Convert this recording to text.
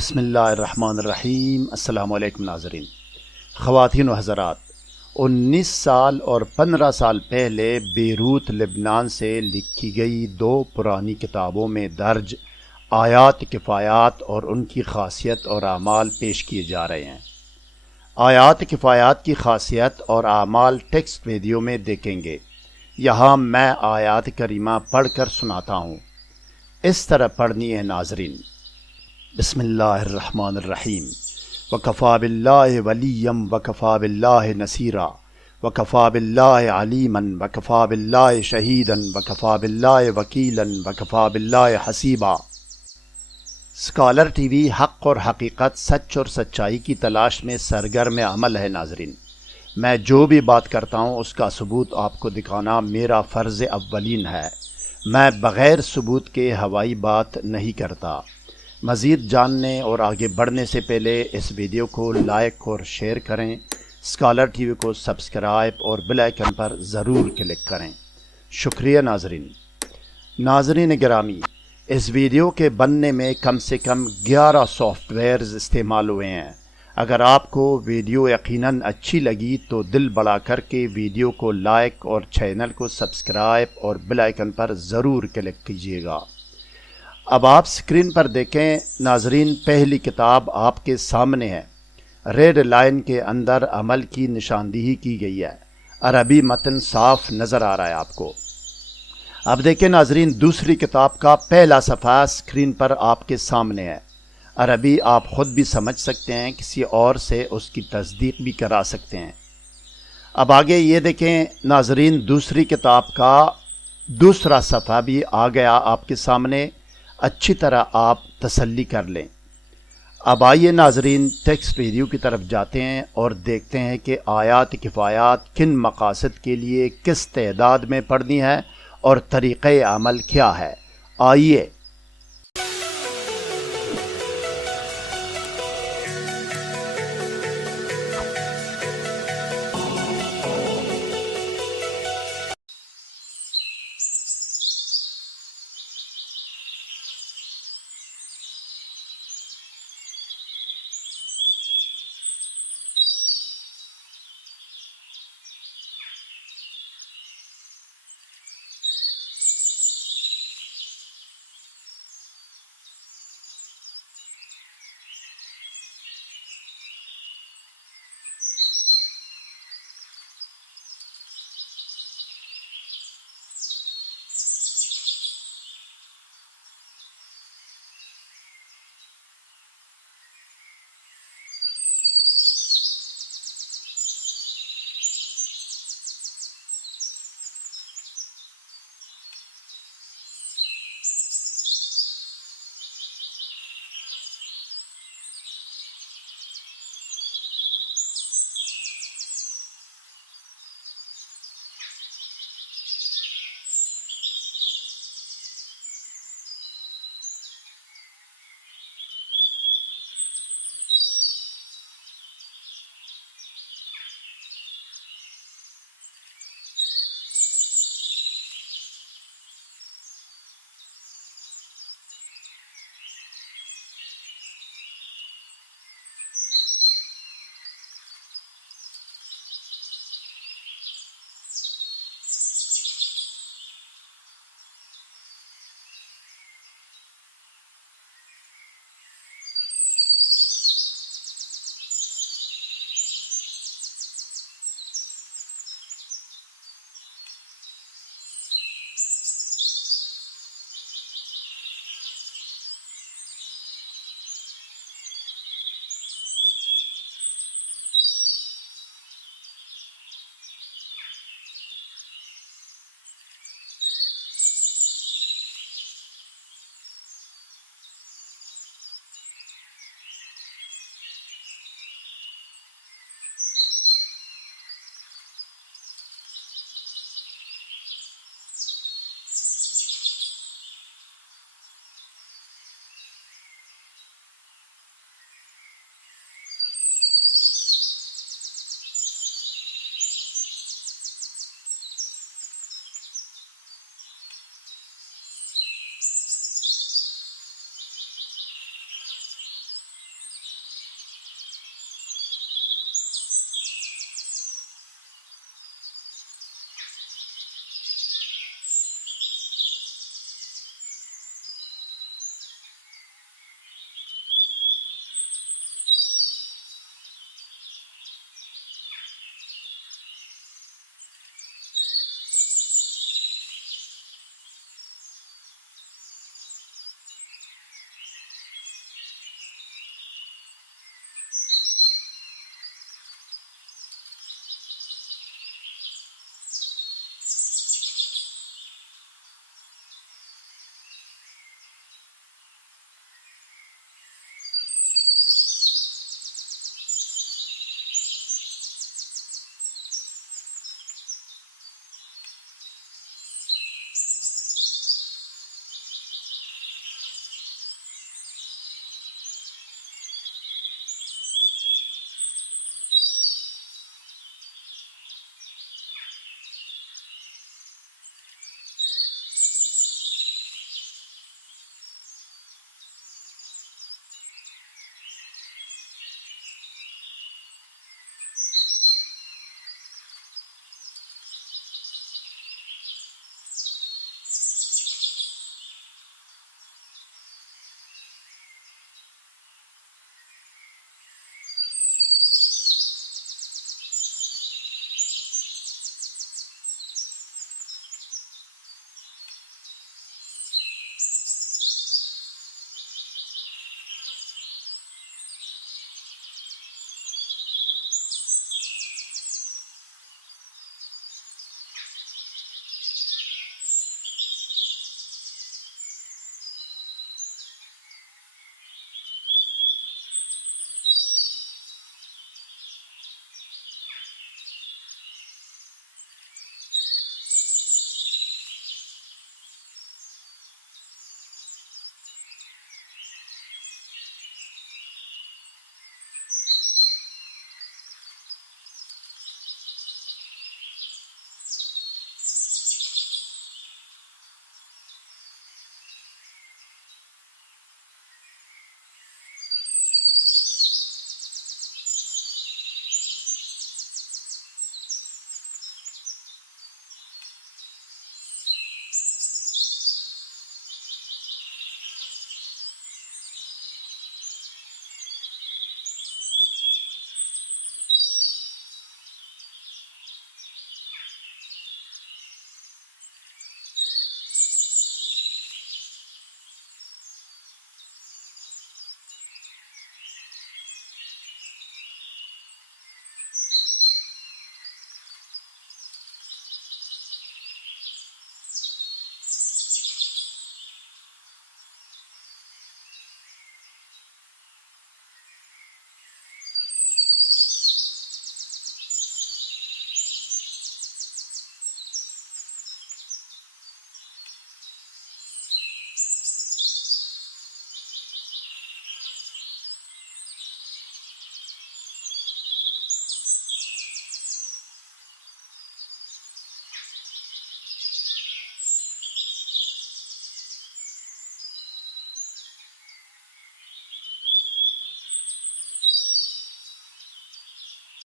بسم اللہ الرحمن الرحیم۔ السلام علیکم ناظرین، خواتین و حضرات۔ 19 سال اور 15 سال پہلے بیروت لبنان سے لکھی گئی 2 پرانی کتابوں میں درج آیات کفایات اور ان کی خاصیت اور اعمال پیش کیے جا رہے ہیں۔ آیات کفایات کی خاصیت اور اعمال ٹیکسٹ ویڈیو میں دیکھیں گے۔ یہاں میں آیات کریمہ پڑھ کر سناتا ہوں، اس طرح پڑھنی ہے ناظرین۔ بسم اللہ الرحمن الرحیم۔ وکفیٰ باللہ ولیا وکفیٰ باللہ نصیرا وکفیٰ باللہ علیما وکفیٰ باللہ شہیدا وکفیٰ باللہ وکیلا وکفیٰ باللہ حسیبا۔ اسکالر ٹی وی حق اور حقیقت، سچ اور سچائی کی تلاش میں سرگرم عمل ہے ناظرین۔ میں جو بھی بات کرتا ہوں اس کا ثبوت آپ کو دکھانا میرا فرض اولین ہے۔ میں بغیر ثبوت کے ہوائی بات نہیں کرتا۔ مزید جاننے اور آگے بڑھنے سے پہلے اس ویڈیو کو لائک اور شیئر کریں، اسکالر ٹی وی کو سبسکرائب اور بیل آئیکن پر ضرور کلک کریں۔ شکریہ ناظرین۔ ناظرین گرامی، اس ویڈیو کے بننے میں کم سے کم 11 سافٹ ویئرز استعمال ہوئے ہیں۔ اگر آپ کو ویڈیو یقیناً اچھی لگی تو دل بڑا کر کے ویڈیو کو لائک اور چینل کو سبسکرائب اور بیل آئیکن پر ضرور کلک کیجیے گا۔ اب آپ اسکرین پر دیکھیں ناظرین، پہلی کتاب آپ کے سامنے ہے۔ ریڈ لائن کے اندر عمل کی نشاندہی کی گئی ہے۔ عربی متن صاف نظر آ رہا ہے آپ کو۔ اب دیکھیں ناظرین، دوسری کتاب کا پہلا صفحہ اسکرین پر آپ کے سامنے ہے۔ عربی آپ خود بھی سمجھ سکتے ہیں، کسی اور سے اس کی تصدیق بھی کرا سکتے ہیں۔ اب آگے یہ دیکھیں ناظرین، دوسری کتاب کا دوسرا صفحہ بھی آ گیا آپ کے سامنے۔ اچھی طرح آپ تسلی کر لیں۔ اب آئیے ناظرین، ٹیکسٹ ویڈیو کی طرف جاتے ہیں اور دیکھتے ہیں کہ آیات کفایات کن مقاصد کے لیے کس تعداد میں پڑھنی ہے اور طریقہ عمل کیا ہے۔ آئیے